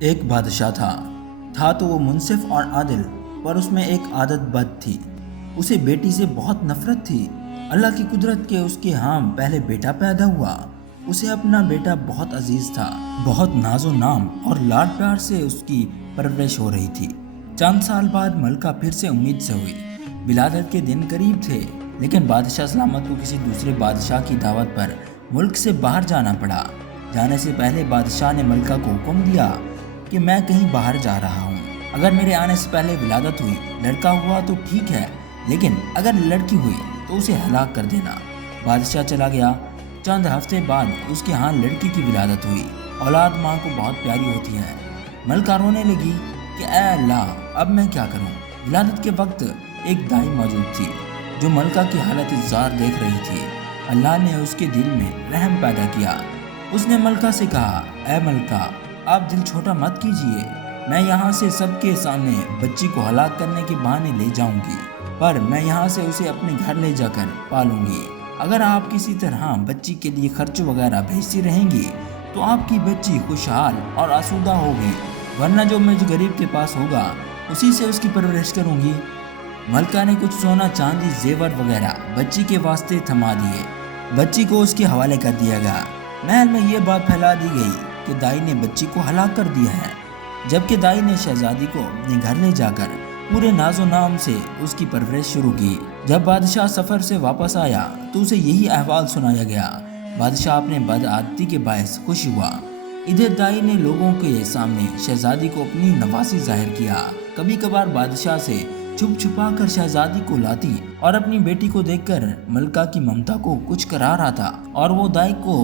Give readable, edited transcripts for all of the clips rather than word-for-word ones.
ایک بادشاہ تھا تو وہ منصف اور عادل، پر اس میں ایک عادت بد تھی۔ اسے بیٹی سے بہت نفرت تھی۔ اللہ کی قدرت کے اس کے ہاں پہلے بیٹا پیدا ہوا۔ اسے اپنا بیٹا بہت عزیز تھا۔ بہت ناز و نام اور لاڈ پیار سے اس کی پرورش ہو رہی تھی۔ چند سال بعد ملکہ پھر سے امید سے ہوئی۔ ولادت کے دن قریب تھے، لیکن بادشاہ سلامت کو کسی دوسرے بادشاہ کی دعوت پر ملک سے باہر جانا پڑا۔ جانے سے پہلے بادشاہ نے ملکہ کو حکم دیا کہ میں کہیں باہر جا رہا ہوں۔ اگر میرے آنے سے پہلے ولادت ہوئی، لڑکا ہوا تو ٹھیک ہے، لیکن اگر لڑکی ہوئی تو اسے ہلاک کر دینا۔ بادشاہ چلا گیا۔ چند ہفتے بعد اس کے ہاں لڑکی کی ولادت ہوئی۔ اولاد ماں کو بہت پیاری ہوتی ہے۔ ملکہ رونے لگی کہ اے اللہ، اب میں کیا کروں؟ ولادت کے وقت ایک دائی موجود تھی جو ملکہ کی حالت زار دیکھ رہی تھی۔ اللہ نے اس کے دل میں رحم پیدا کیا۔ اس نے ملکہ سے کہا، اے ملکہ، آپ دل چھوٹا مت کیجیے۔ میں یہاں سے سب کے سامنے بچی کو ہلاک کرنے کے بہانے لے جاؤں گی، پر میں یہاں سے اسے اپنے گھر لے جا کر پالوں گی۔ اگر آپ کسی طرح بچی کے لیے خرچ وغیرہ بھیجتی رہیں گی تو آپ کی بچی خوشحال اور آسودہ ہوگی، ورنہ جو مجھ غریب کے پاس ہوگا اسی سے اس کی پرورش کروں گی۔ ملکہ نے کچھ سونا چاندی زیور وغیرہ بچی کے واسطے تھما دیے۔ بچی کو اس کے حوالے کر دیا گیا۔ محل میں یہ بات پھیلا دی گئی کہ دائی نے بچی کو ہلاک کر دیا ہے، جبکہ دائی نے شہزادی کو اپنے گھر لے جا کر پورے ناز و نام سے اس کی پرورش شروع کی۔ جب بادشاہ سفر سے واپس آیا تو اسے یہی احوال سنایا گیا۔ بادشاہ اپنے بدعادتی کے باعث خوش ہوا۔ ادھر دائی نے لوگوں کے سامنے شہزادی کو اپنی نوازی ظاہر کیا۔ کبھی کبھار بادشاہ سے چھپ چھپا کر شہزادی کو لاتی اور اپنی بیٹی کو دیکھ کر ملکہ کی ممتا کو کچھ کرا رہا تھا، اور وہ دائی کو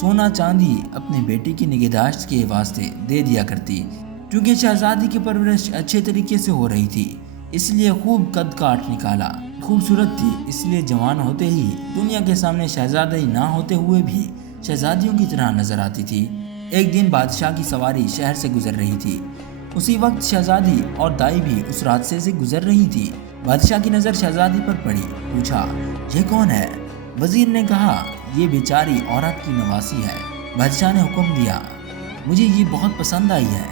سونا چاندی اپنی بیٹی کی نگہداشت کے واسطے دے دیا کرتی۔ کیونکہ شہزادی کی پرورش اچھے طریقے سے ہو رہی تھی، اس لیے خوب قد کاٹ نکالا۔ خوبصورت تھی، اس لیے جوان ہوتے ہی دنیا کے سامنے شہزادی نہ ہوتے ہوئے بھی شہزادیوں کی طرح نظر آتی تھی۔ ایک دن بادشاہ کی سواری شہر سے گزر رہی تھی۔ اسی وقت شہزادی اور دائی بھی اس راستے سے گزر رہی تھی۔ بادشاہ کی نظر شہزادی پر پڑی۔ پوچھا، یہ کون ہے؟ وزیر نے کہا، یہ بیچاری عورت کی نواسی ہے۔ بادشاہ نے حکم دیا، مجھے یہ بہت پسند آئی ہے،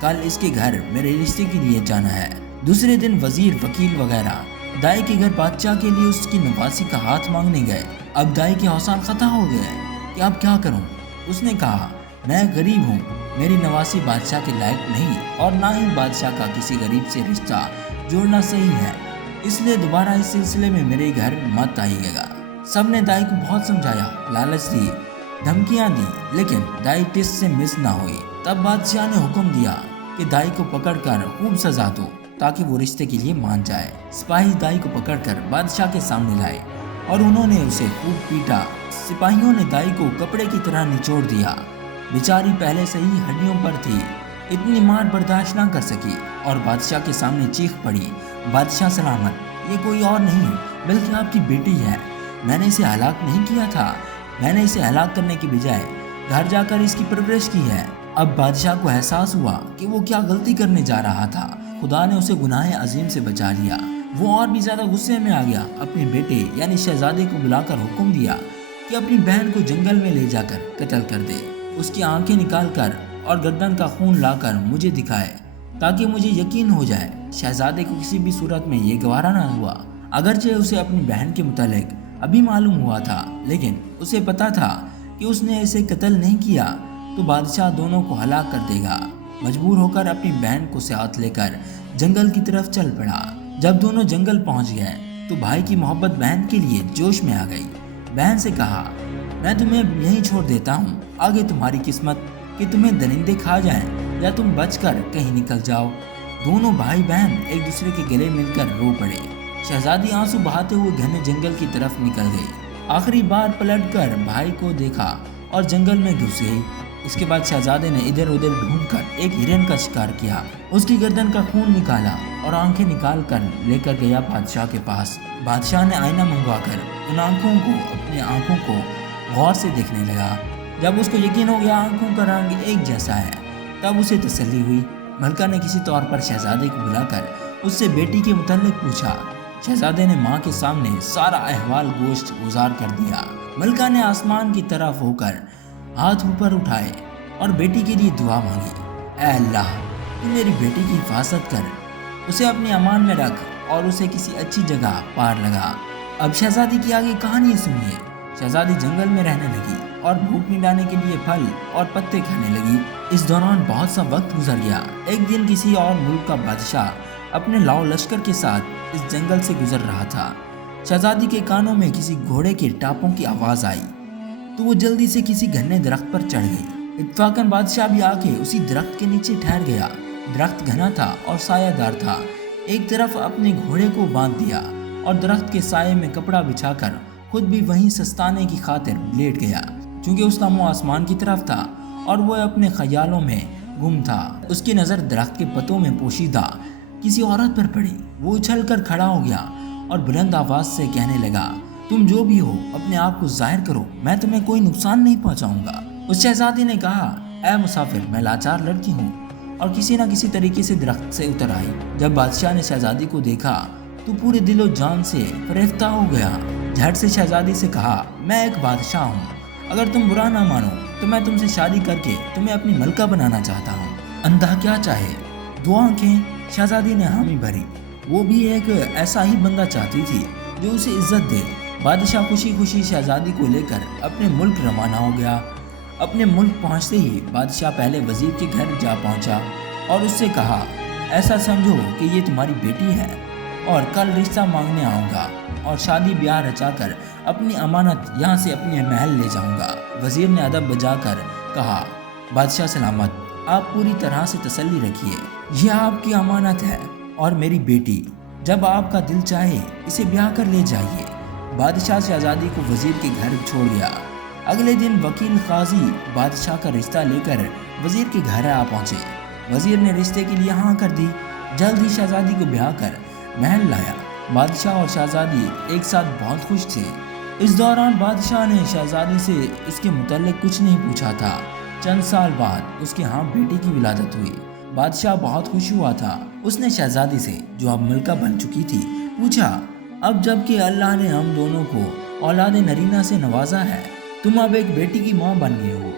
کل اس کے گھر میرے رشتے کے لیے جانا ہے۔ دوسرے دن وزیر، وکیل وغیرہ دائی کے گھر بادشاہ کے لیے اس کی نواسی کا ہاتھ مانگنے گئے۔ اب دائی کے حوصلے ختم ہو گئے کہ اب کیا کروں۔ اس نے کہا، میں غریب ہوں، میری نواسی بادشاہ کے لائق نہیں، اور نہ ہی بادشاہ کا کسی غریب سے رشتہ جوڑنا صحیح ہے، اس لیے دوبارہ اس سلسلے میں میرے گھر مت آئیے گا۔ سب نے دائی کو بہت سمجھایا، لالچ دی، دھمکیاں دی، لیکن دائی ٹس سے مس نہ ہوئی۔ تب بادشاہ نے حکم دیا کہ دائی کو پکڑ کر خوب سزا دو تاکہ وہ رشتے کے لیے مان جائے۔ سپاہی دائی کو پکڑ کر بادشاہ کے سامنے لائے اور انہوں نے اسے خوب پیٹا۔ سپاہیوں نے دائی کو کپڑے کی طرح نچوڑ دیا۔ بیچاری پہلے سے ہی ہڈیوں پر تھی، اتنی مار برداشت نہ کر سکی اور بادشاہ کے سامنے چیخ پڑی، بادشاہ سلامت، یہ کوئی اور نہیں بلکہ آپ کی بیٹی ہے۔ میں نے اسے ہلاک نہیں کیا تھا، میں نے اسے ہلاک کرنے کی بجائے گھر جا کر اس کی پرورش کی ہے۔ اب بادشاہ کو احساس ہوا کہ وہ کیا غلطی کرنے جا رہا تھا۔ خدا نے اسے گناہ عظیم سے بچا لیا۔ وہ اور بھی زیادہ غصے میں آ گیا، اپنے بیٹے یعنی شہزادے کو بلا کر حکم دیا کہ اپنی بہن کو جنگل میں لے جا کر قتل کر دے، اس کی آنکھیں نکال کر اور گردن کا خون لا کر مجھے دکھائے تاکہ مجھے یقین ہو جائے۔ شہزادے کو کسی بھی صورت میں یہ گوارا نہ ہوا، اگرچہ اسے اپنی بہن کے متعلق ابھی معلوم ہوا تھا، لیکن اسے پتا تھا کہ اس نے اسے قتل نہیں کیا تو بادشاہ دونوں کو ہلاک کر دے گا۔ مجبور ہو کر اپنی بہن کو ساتھ لے کر جنگل کی طرف چل پڑا۔ جب دونوں جنگل پہنچ گئے تو بھائی کی محبت بہن کے لیے جوش میں آ گئی۔ بہن سے کہا، میں تمہیں یہیں چھوڑ دیتا ہوں، آگے تمہاری قسمت کہ تمہیں درندے کھا جائیں یا تم بچ کر کہیں نکل جاؤ۔ دونوں بھائی بہن ایک دوسرے کے گلے مل کر رو پڑے۔ شہزادی آنسو بہاتے ہوئے گھنے جنگل کی طرف نکل گئی۔ آخری بار پلٹ کر بھائی کو دیکھا اور جنگل میں گھس گئی۔ اس کے بعد شہزادے نے ادھر ادھر ڈھونڈ کر ایک ہرن کا شکار کیا، اس کی گردن کا خون نکالا اور آنکھیں نکال کر لے کر گیا بادشاہ کے پاس۔ بادشاہ نے آئینہ منگوا کر ان آنکھوں کو اپنے آنکھوں کو غور سے دیکھنے لگا۔ جب اس کو یقین ہو گیا آنکھوں کا رنگ ایک جیسا ہے، تب اسے تسلی ہوئی۔ ملکہ نے کسی طور پر شہزادے کو بلا کر اس سے بیٹی کے متعلق پوچھا۔ شہزادے نے ماں کے سامنے سارا احوال گوشت گزار کر دیا۔ ملکہ نے آسمان کی طرف ہو کر ہاتھ اوپر اٹھائے اور بیٹی کے لیے دعا مانگی۔ اے اللہ تو میری بیٹی کی حفاظت کر، اسے اپنے امان میں رکھ اور اسے کسی اچھی جگہ پار لگا۔ اب شہزادی کی آگے کہانی سنیے۔ شہزادی جنگل میں رہنے لگی اور بھوک مٹانے کے لیے پھل اور پتے کھانے لگی۔ اس دوران بہت سا وقت گزر گیا۔ ایک دن کسی اور ملک کا بادشاہ اپنے لاؤ لشکر کے ساتھ اس جنگل سے گزر رہا تھا۔ شہزادی کے کانوں میں کسی گھوڑے کے ٹاپوں کی آواز آئی تو وہ جلدی سے کسی گھنے درخت پر چڑھ گئی۔ اتفاقاً بادشاہ بھی آ کے اسی درخت کے نیچے ٹھہر گیا۔ درخت گھنا تھا اور سایہ دار تھا۔ ایک طرف اپنے گھوڑے کو باندھ دیا اور درخت کے سائے میں کپڑا بچھا کر خود بھی وہیں سستانے کی خاطر لیٹ گیا، چونکہ اس کا منہ آسمان کی طرف تھا اور وہ اپنے خیالوں میں گم تھا۔ اس کی نظر درخت کے پتوں میں پوشیدہ کسی عورت پر پڑی۔ وہ اچھل کر کھڑا ہو گیا اور بلند آواز سے کہنے لگا، تم جو بھی ہو اپنے آپ کو ظاہر کرو، میں تمہیں کوئی نقصان نہیں پہنچاؤں گا۔ اس شہزادی نے کہا، اے مسافر، میں لاچار لڑکی ہوں، اور کسی نہ کسی طریقے سے درخت سے اتر آئی۔ جب بادشاہ نے شہزادی کو دیکھا تو پورے دل و جان سے فریفتہ ہو گیا۔ جھٹ سے شہزادی سے کہا، میں ایک بادشاہ ہوں، اگر تم برا نہ مانو تو میں تم سے شادی کر کے تمہیں اپنی ملکہ بنانا چاہتا ہوں۔ اندھا کیا چاہے، دو آنکھیں۔ شہزادی نے حامی بھری۔ وہ بھی ایک ایسا ہی بندہ چاہتی تھی جو اسے عزت دے۔ بادشاہ خوشی خوشی شہزادی کو لے کر اپنے ملک روانہ ہو گیا۔ اپنے ملک پہنچتے ہی بادشاہ پہلے وزیر کے گھر جا پہنچا اور اس سے کہا، ایسا سمجھو کہ یہ تمہاری بیٹی ہے اور کل رشتہ مانگنے آؤں گا اور شادی بیاہ رچا کر اپنی امانت یہاں سے اپنے محل لے جاؤں گا۔ وزیر نے ادب بجا کر کہا، بادشاہ سلامت، آپ پوری طرح سے تسلی رکھیے، یہ آپ کی امانت ہے اور میری بیٹی، جب آپ کا دل چاہے اسے بیاہ کر لے جائیے۔ بادشاہ شہزادی کو وزیر کے گھر چھوڑ گیا۔ اگلے دن وکیل قاضی بادشاہ کا رشتہ لے کر وزیر کے گھر آ پہنچے۔ وزیر نے رشتے کے لیے ہاں کر دی۔ جلد ہی شہزادی کو بیاہ کر محل لایا۔ بادشاہ اور شہزادی ایک ساتھ بہت خوش تھے۔ اس دوران بادشاہ نے شہزادی سے اس کے متعلق کچھ نہیں پوچھا تھا۔ چند سال بعد اس کے ہاں بیٹی کی ولادت ہوئی۔ بادشاہ بہت خوش ہوا تھا۔ اس نے شہزادی سے، جو اب ملکہ بن چکی تھی، پوچھا، اب جب کہ اللہ نے ہم دونوں کو اولاد نرینہ سے نوازا ہے، تم اب ایک بیٹی کی ماں بن گئے ہو،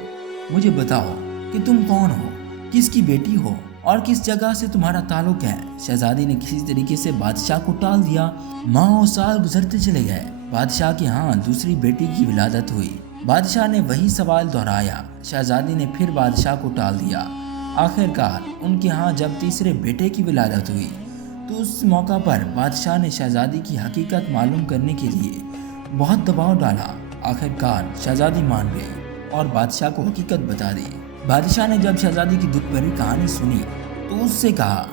مجھے بتاؤ کہ تم کون ہو، کس کی بیٹی ہو اور کس جگہ سے تمہارا تعلق ہے۔ شہزادی نے کسی طریقے سے بادشاہ کو ٹال دیا۔ ماہ و سال گزرتے چلے گئے۔ بادشاہ کے ہاں دوسری بیٹی کی ولادت ہوئی۔ بادشاہ نے وہی سوال دہرایا۔ شہزادی نے پھر بادشاہ کو ٹال دیا۔ آخر کار ان کے ہاں جب تیسرے بیٹے کی ولادت ہوئی تو اس موقع پر بادشاہ نے شہزادی کی حقیقت معلوم کرنے کے لیے بہت دباؤ ڈالا۔ آخر کار شہزادی مان گئی اور بادشاہ کو حقیقت بتا دی۔ بادشاہ نے جب شہزادی کی دکھ بھری کہانی سنی تو اس سے کہا،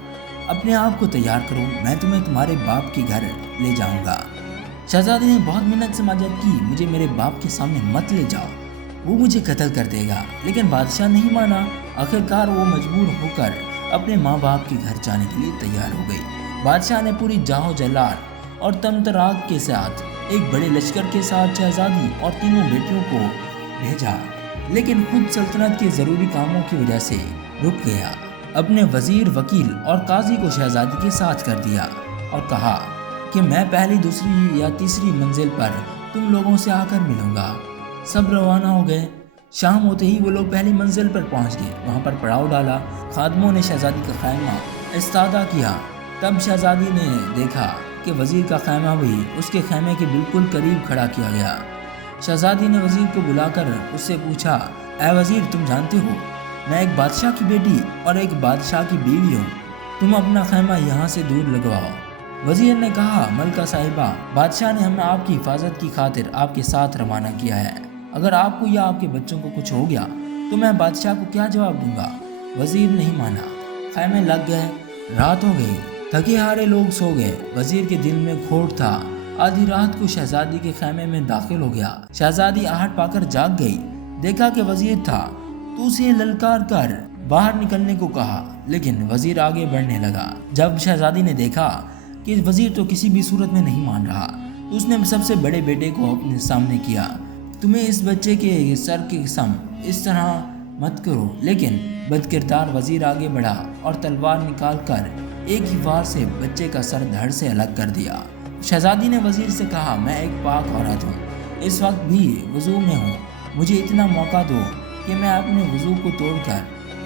اپنے آپ کو تیار کرو، میں تمہیں تمہارے باپ کے گھر لے جاؤں گا۔ شہزادی نے بہت منت سماجت کی، مجھے میرے باپ کے سامنے مت لے جاؤ، وہ مجھے قتل کر دے گا۔ لیکن بادشاہ نہیں مانا۔ آخر کار وہ مجبور ہو کر اپنے ماں باپ کے گھر جانے کے لیے تیار ہو گئی۔ بادشاہ نے پوری جاہو جلال اور تمطراق کے ساتھ ایک بڑے لشکر کے ساتھ شہزادی اور تینوں بیٹیوں کو بھیجا، لیکن خود سلطنت کے ضروری کاموں کی وجہ سے رک گیا۔ اپنے وزیر، وکیل اور قاضی کو شہزادی کے ساتھ کر دیا اور کہا کہ میں پہلی، دوسری یا تیسری منزل پر تم لوگوں سے آ کر ملوں گا۔ سب روانہ ہو گئے۔ شام ہوتے ہی وہ لوگ پہلی منزل پر پہنچ گئے۔ وہاں پر پڑاؤ ڈالا۔ خادموں نے شہزادی کا خیمہ استادہ کیا۔ تب شہزادی نے دیکھا کہ وزیر کا خیمہ بھی اس کے خیمے کے بالکل قریب کھڑا کیا گیا۔ شہزادی نے وزیر کو بلا کر اس سے پوچھا، اے وزیر، تم جانتے ہو میں ایک بادشاہ کی بیٹی اور ایک بادشاہ کی بیوی ہوں، تم اپنا خیمہ یہاں سے دور لگواؤ۔ وزیر نے کہا، ملکہ صاحبہ، بادشاہ نے ہمیں آپ کی حفاظت کی خاطر آپ کے ساتھ روانہ کیا ہے۔ اگر آپ کو یا آپ کے بچوں کو کچھ ہو گیا تو میں بادشاہ کو کیا جواب دوں گا؟ وزیر نہیں مانا۔ خیمے لگ گئے۔ رات ہو گئی۔ تھکے ہارے لوگ سو گئے۔ وزیر کے دل میں کھوٹ تھا۔ آدھی رات کو شہزادی کے خیمے میں داخل ہو گیا۔ شہزادی آہٹ پا کر جاگ گئی۔ دیکھا کہ وزیر تھا تو اسے للکار کر باہر نکلنے کو کہا، لیکن وزیر آگے بڑھنے لگا۔ جب شہزادی نے دیکھا کہ وزیر تو کسی بھی صورت میں نہیں مان رہا تو اس نے سب سے بڑے بیٹے کو اپنے سامنے کیا، تمہیں اس بچے کے سر کی قسم، اس طرح مت کرو۔ لیکن بد کردار وزیر آگے بڑھا اور تلوار نکال کر ایک ہی وار سے بچے کا سر دھڑ سے الگ کر دیا۔ شہزادی نے وزیر سے کہا، میں ایک پاک عورت ہوں، اس وقت بھی وضو میں ہوں، مجھے اتنا موقع دو کہ میں اپنے وضو کو توڑ کر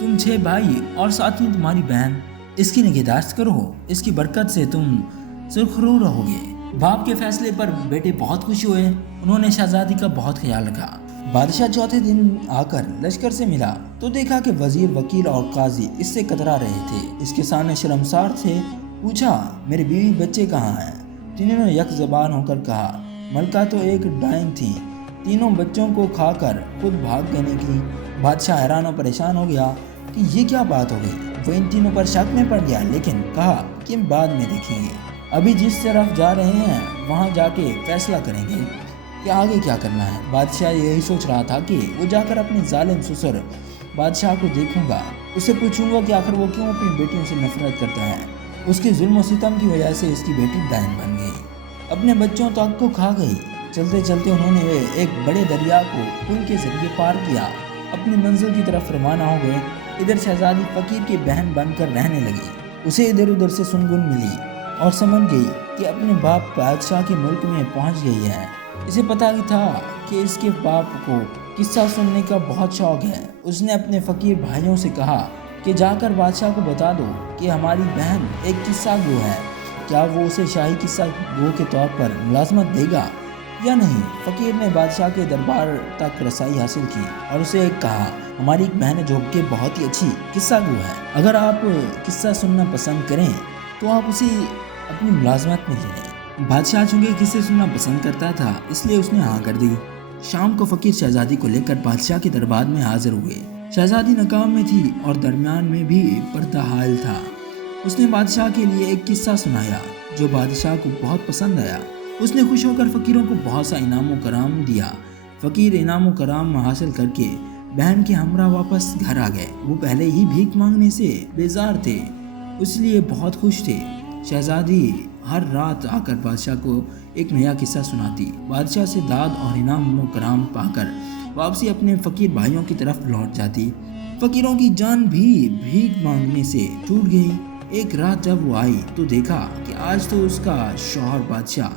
تم 6 بھائی اور ساتھ میں تمہاری بہن، اس کی نگہداشت کرو، اس کی برکت سے تم سرخرو رہو گے۔ باپ کے فیصلے پر بیٹے بہت خوش ہوئے، انہوں نے شہزادی کا بہت خیال رکھا۔ بادشاہ چوتھے دن آ کر لشکر سے ملا تو دیکھا کہ وزیر، وکیل اور قاضی اس سے کترا رہے تھے۔ اس کے سامنے شرمسار تھے۔ پوچھا، میری بیوی بچے کہاں ہیں؟ تینوں نے یک زبان ہو کر کہا، ملکہ تو ایک ڈائن تھی، تینوں بچوں کو کھا کر خود بھاگ گئے نکلی۔ بادشاہ حیران و پریشان ہو گیا کہ یہ کیا بات ہو گئی۔ وہ ان تینوں پر شک میں پڑ گیا، لیکن کہا کہ بعد میں دیکھیں گے، ابھی جس طرف جا رہے ہیں وہاں جا کے فیصلہ کریں گے کہ آگے کیا کرنا ہے۔ بادشاہ یہی سوچ رہا تھا کہ وہ جا کر اپنے ظالم سسر بادشاہ کو دیکھوں گا، اسے پوچھوں گا کہ آخر وہ کیوں اپنی بیٹیوں سے نفرت کرتا ہے۔ اس کے ظلم و ستم کی وجہ سے اس کی بیٹی ڈائن بن گئی، اپنے بچوں تک کو کھا گئی۔ چلتے چلتے انہوں نے ایک بڑے دریا کو پل کے ذریعے پار کیا، اپنی منزل کی طرف روانہ ہو گئے۔ ادھر شہزادی فقیر کی بہن بن کر رہنے لگی۔ اسے ادھر ادھر سے سنگن ملی اور سمجھ گئی کہ اپنے باپ بادشاہ کے ملک میں پہنچ گئی ہے۔ اسے پتہ تھا کہ اس کے باپ کو قصہ سننے کا بہت شوق ہے۔ اس نے اپنے فقیر بھائیوں سے کہا کہ جا کر بادشاہ کو بتا دو کہ ہماری بہن ایک قصہ گو ہے، کیا وہ اسے شاہی قصہ گو کے طور پر ملازمت دے گا یا نہیں؟ فقیر نے بادشاہ کے دربار تک رسائی حاصل کی اور اسے کہا، ہماری ایک بہن ہے جو کہ بہت ہی اچھی قصہ گو ہے، اگر آپ قصہ سننا پسند کریں تو آپ اسے اپنی ملازمت میں لے لیں۔ بادشاہ چونکہ قصے سننا پسند کرتا تھا اس لیے اس نے ہاں کر دی۔ شام کو فقیر شہزادی کو لے کر بادشاہ کے دربار میں حاضر ہوئے۔ شہزادی ناکام میں تھی اور درمیان میں بھی پردہ حال تھا۔ اس نے بادشاہ کے لیے ایک قصہ سنایا جو بادشاہ کو بہت پسند آیا۔ اس نے خوش ہو کر فقیروں کو بہت سا انعام و کرام دیا۔ فقیر انعام و کرام حاصل کر کے بہن کے ہمراہ واپس گھر آ گئے۔ وہ پہلے ہی بھیک مانگنے سے بیزار تھے، اس لیے بہت خوش تھے۔ شہزادی ہر رات آ کر بادشاہ کو ایک نیا قصہ سناتی۔ بادشاہ سے داد اور انعام و کرام پا کر واپسی اپنے فقیر بھائیوں کی طرف لوٹ جاتی۔ فقیروں کی جان بھی بھیک مانگنے سے چھوٹ گئی۔ ایک رات جب وہ آئی تو دیکھا کہ آج تو اس کا شوہر بادشاہ،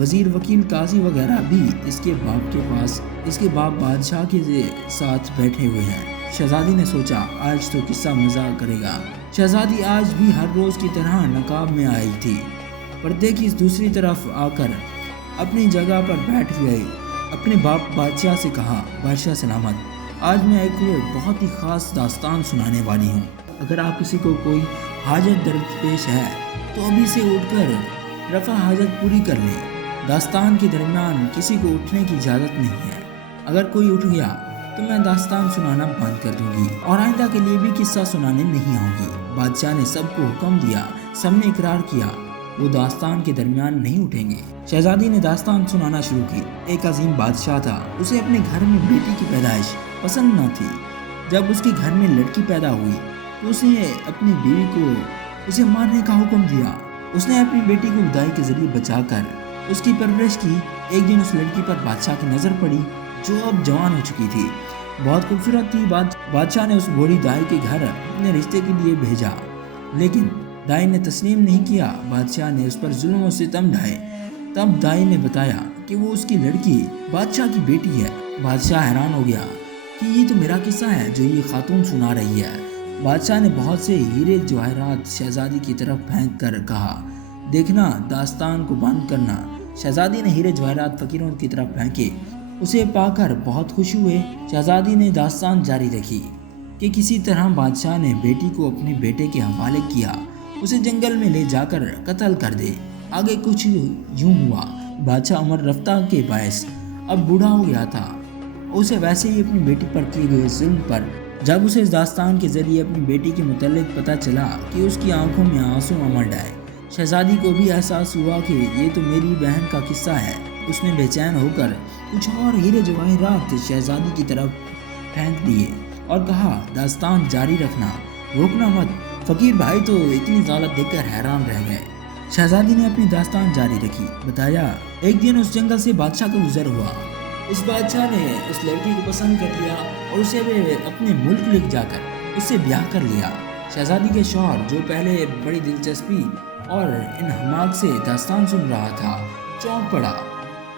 وزیر، وکیل، قاضی وغیرہ بھی اس کے باپ بادشاہ کے ساتھ بیٹھے ہوئے ہیں۔ شہزادی نے سوچا آج تو قصہ مزہ کرے گا۔ شہزادی آج بھی ہر روز کی طرح نقاب میں آئی تھی۔ پردے کی دوسری طرف آ کر اپنی جگہ پر بیٹھ گئی۔ اپنے باپ بادشاہ سے کہا، بادشاہ سلامت، آج میں ایک بہت ہی خاص داستان سنانے والی ہوں۔ اگر آپ کسی کو کوئی حاجت درپیش ہے تو ابھی سے اٹھ کر رفع حاجت پوری کر لیں۔ داستان کے درمیان کسی کو اٹھنے کی اجازت نہیں ہے۔ اگر کوئی اٹھ گیا تو میں داستان سنانا بند کر دوں گی اور آئندہ کے لیے بھی قصہ سنانے نہیں آؤں گی۔ بادشاہ نے سب کو حکم دیا، سب نے اقرار کیا، وہ داستان کے درمیان نہیں اٹھیں گے۔ شہزادی نے داستان سنانا شروع کی۔ ایک عظیم بادشاہ تھا، اسے اپنے گھر میں بیٹی کی پیدائش پسند نہ تھی۔ جب اس کے گھر میں لڑکی پیدا ہوئی تو اس نے اپنی بیوی کو اسے مارنے کا حکم دیا۔ اس نے اپنی بیٹی کو دائی کے ذریعے بچا کر اس کی پرورش کی۔ ایک دن اس لڑکی پر بادشاہ کی نظر پڑی جو اب جوان ہو چکی تھی، بہت خوبصورت تھی۔ بادشاہ نے اس بوڑھی دائی کے گھر اپنے رشتے کے لیے بھیجا، لیکن دائی نے تسلیم نہیں کیا۔ بادشاہ نے اس پر ظلم و ستم ڈھائے۔ تب دائی نے بتایا کہ وہ اس کی لڑکی بادشاہ کی بیٹی ہے۔ بادشاہ حیران ہو گیا کہ یہ تو میرا قصہ ہے جو یہ خاتون سنا رہی ہے۔ بادشاہ نے بہت سے ہیرے جواہرات شہزادی کی طرف پھینک کر کہا، دیکھنا، داستان کو بند کرنا۔ شہزادی نے ہیرے جواہرات فقیروں کی طرف پھینکے۔ اسے پا کر بہت خوش ہوئے۔ شہزادی نے داستان جاری رکھی کہ کسی طرح بادشاہ نے بیٹی کو اپنے بیٹے کے حوالے کیا، اسے جنگل میں لے جا کر قتل کر دے۔ آگے کچھ یوں ہوا، بادشاہ عمر رفتہ کے باعث اب بوڑھا ہو گیا تھا، اسے ویسے ہی اپنی بیٹی پر کیے گئے ظلم پر جب اسے اس داستان کے ذریعے اپنی بیٹی کے متعلق پتہ چلا کہ اس کی آنکھوں میں آنسو امڈ آئے۔ شہزادی کو بھی احساس ہوا کہ یہ تو میری بہن کا قصہ ہے۔ اس نے بے چین ہو کر کچھ اور ہیرے جواہرات شہزادی کی طرف پھینک دیے اور کہا، داستان جاری رکھنا، روکنا مت۔ فقیر بھائی تو اتنی ذلت دیکھ کر حیران رہ گئے۔ شہزادی نے اپنی داستان جاری رکھی، بتایا، ایک دن اس جنگل سے بادشاہ کا گزر ہوا۔ اس بادشاہ نے اس لڑکی کو پسند کر لیا اور اسے اپنے ملک لے جا کر اس سے بیاہ کر لیا۔ شہزادی کے شوہر جو پہلے بڑی دلچسپی اور انہماک سے داستان سن رہا تھا چونک پڑا،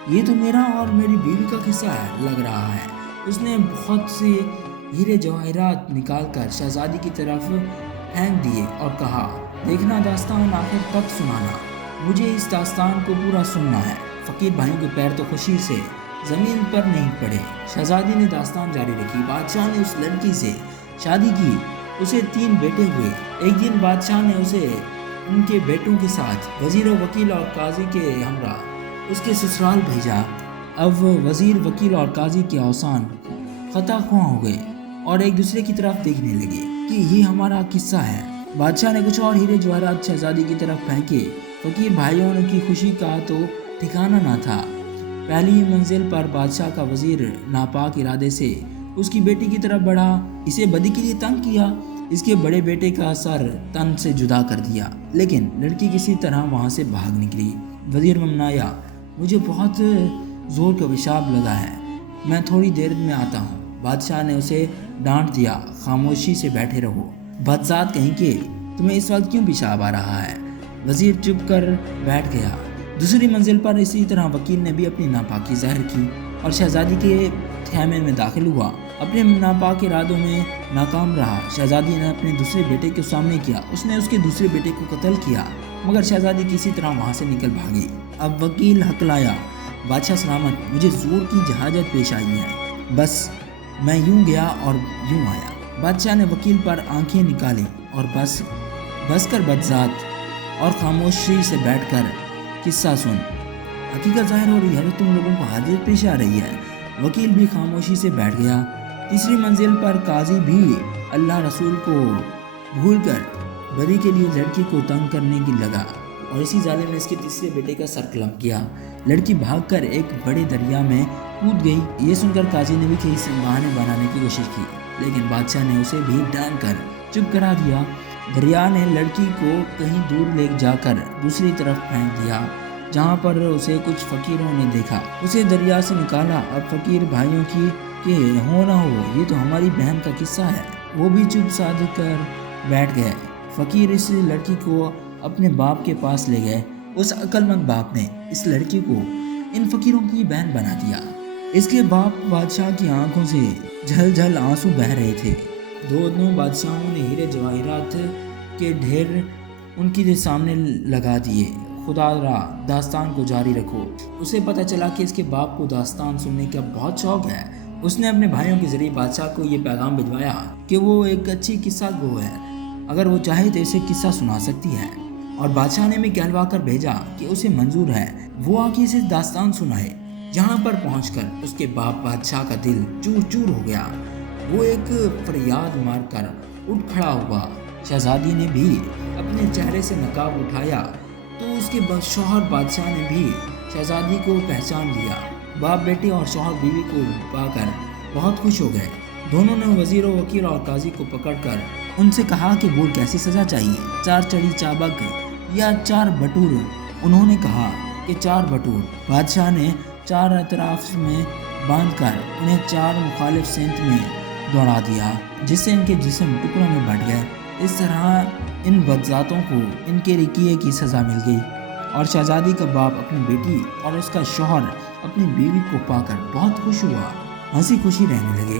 یہ تو میرا اور میری بیوی کا قصہ لگ رہا ہے۔ اس نے بہت سے ہیرے جواہرات نکال کر شہزادی کی طرف پھینک دیے اور کہا، دیکھنا داستان آخر تک سنانا، مجھے اس داستان کو پورا سننا ہے۔ فقیر بھائیوں کے پیر تو خوشی سے زمین پر نہیں پڑے۔ شہزادی نے داستان جاری رکھی۔ بادشاہ نے اس لڑکی سے شادی کی، اسے 3 بیٹے ہوئے۔ ایک دن بادشاہ نے اسے ان کے بیٹوں کے ساتھ وزیر و وکیل اور قاضی کے ہمراہ اس کے سسرال بھیجا۔ اب وزیر، وکیل اور قاضی کے اوسان خطا خواہ ہو گئے اور ایک دوسرے کی طرف دیکھنے لگے کہ یہ ہمارا قصہ ہے۔ بادشاہ نے کچھ اور ہیرے جواہرات شہزادی کی طرف پھینکے۔ فقیر بھائیوں کی خوشی کا تو ٹھکانہ نہ تھا۔ پہلی ہی منزل پر بادشاہ کا وزیر ناپاک ارادے سے اس کی بیٹی کی طرف بڑھا، اسے بدی کے لیے تنگ کیا، اس کے بڑے بیٹے کا سر تن سے جدا کر دیا، لیکن لڑکی کسی طرح وہاں سے بھاگ نکلی۔ وزیر ممنایا، مجھے بہت زور کا پیشاب لگا ہے، میں تھوڑی دیر میں آتا ہوں۔ بادشاہ نے اسے ڈانٹ دیا، خاموشی سے بیٹھے رہو، بدذات کہیں کہ تمہیں اس وقت کیوں پیشاب آ رہا ہے؟ وزیر چپ کر بیٹھ گیا۔ دوسری منزل پر اسی طرح وکیل نے بھی اپنی ناپاکی ظاہر کی اور شہزادی کے خیمے میں داخل ہوا۔ اپنے ناپاک ارادوں میں ناکام رہا۔ شہزادی نے اپنے دوسرے بیٹے کے سامنے کیا، اس نے اس کے دوسرے بیٹے کو قتل کیا، مگر شہزادی کسی طرح وہاں سے نکل بھاگی۔ اب وکیل ہکلایا، بادشاہ سلامت، مجھے زور کی جہاجت پیش آئی ہے، بس میں یوں گیا اور یوں آیا۔ بادشاہ نے وکیل پر آنکھیں نکالی اور بس کر بدذات، اور خاموشی سے بیٹھ کر قصہ سن، حقیقت ظاہر ہو رہی ہے، تم لوگوں کو حاجت پیش آ رہی ہے۔ وکیل بھی خاموشی سے بیٹھ گیا۔ تیسری منزل پر قاضی بھی اللہ رسول کو بھول کر بدی کے لیے لڑکی کو تنگ کرنے کی لگا، اور اسی ظالم نے اس کے تیسرے بیٹے کا سر قلم کیا۔ لڑکی بھاگ کر ایک بڑے دریا میں کود گئی۔ یہ سن کر قاضی نے بھی کئی بہانے بنانے کی کوشش کی، لیکن بادشاہ نے اسے بھی ڈانٹ کر چپ کرا دیا۔ دریا نے لڑکی کو کہیں دور لے جا کر دوسری طرف پھینک دیا، جہاں پر اسے کچھ فقیروں نے دیکھا، اسے دریا سے نکالا۔ اب فقیر بھائیوں کی کہ ہو نہ ہو، یہ تو ہماری بہن کا قصہ ہے، وہ بھی چپ سادھ کر بیٹھ گئے۔ فقیر اس لڑکی کو اپنے باپ کے پاس لے گئے۔ اس عقل مند باپ نے اس لڑکی کو ان فقیروں کی بہن بنا دیا۔ اس کے باپ بادشاہ کی آنکھوں سے جھل جھل آنسو بہہ رہے تھے۔ دونوں بادشاہوں نے ہیرے جواہرات کے ڈھیر ان کے سامنے لگا دیے۔ خدا را داستان کو جاری رکھو۔ اسے پتہ چلا کہ اس کے باپ کو داستان سننے کا بہت شوق ہے۔ اس نے اپنے بھائیوں کے ذریعے بادشاہ کو یہ پیغام بھجوایا کہ وہ ایک اچھی قصہ گو ہے، اگر وہ چاہے تو اسے قصہ سنا سکتی ہے، اور بادشاہ نے بھی کہلوا کر بھیجا کہ اسے منظور ہے وہ آ کے اسے داستان سنائے۔ جہاں پر پہنچ کر اس کے باپ بادشاہ کا دل چور چور ہو گیا۔ وہ ایک فریاد مار کر اٹھ کھڑا ہوا۔ شہزادی نے بھی اپنے چہرے سے نقاب اٹھایا تو اس کے شوہر بادشاہ نے بھی شہزادی کو پہچان لیا۔ باپ بیٹے اور شوہر بیوی کو پا کر بہت خوش ہو گئے۔ دونوں نے وزیر و وکیل اور قاضی کو پکڑ کر ان سے کہا کہ بول کیسی سزا چاہیے، 4 چڑی چابک یا 4 بٹور؟ انہوں نے کہا کہ 4 بٹور۔ بادشاہ نے 4 اطراف میں باندھ کر انہیں 4 مخالف سمت میں دوڑا دیا، جس سے ان کے جسم ٹکڑوں میں بٹ گئے۔ اس طرح ان بدذاتوں کو ان کے کیے کی سزا مل گئی، اور شہزادی کا باپ اپنی بیٹی اور اس کا شوہر اپنی بیوی کو پا کر بہت خوش ہوا، ہنسی خوشی رہنے لگے۔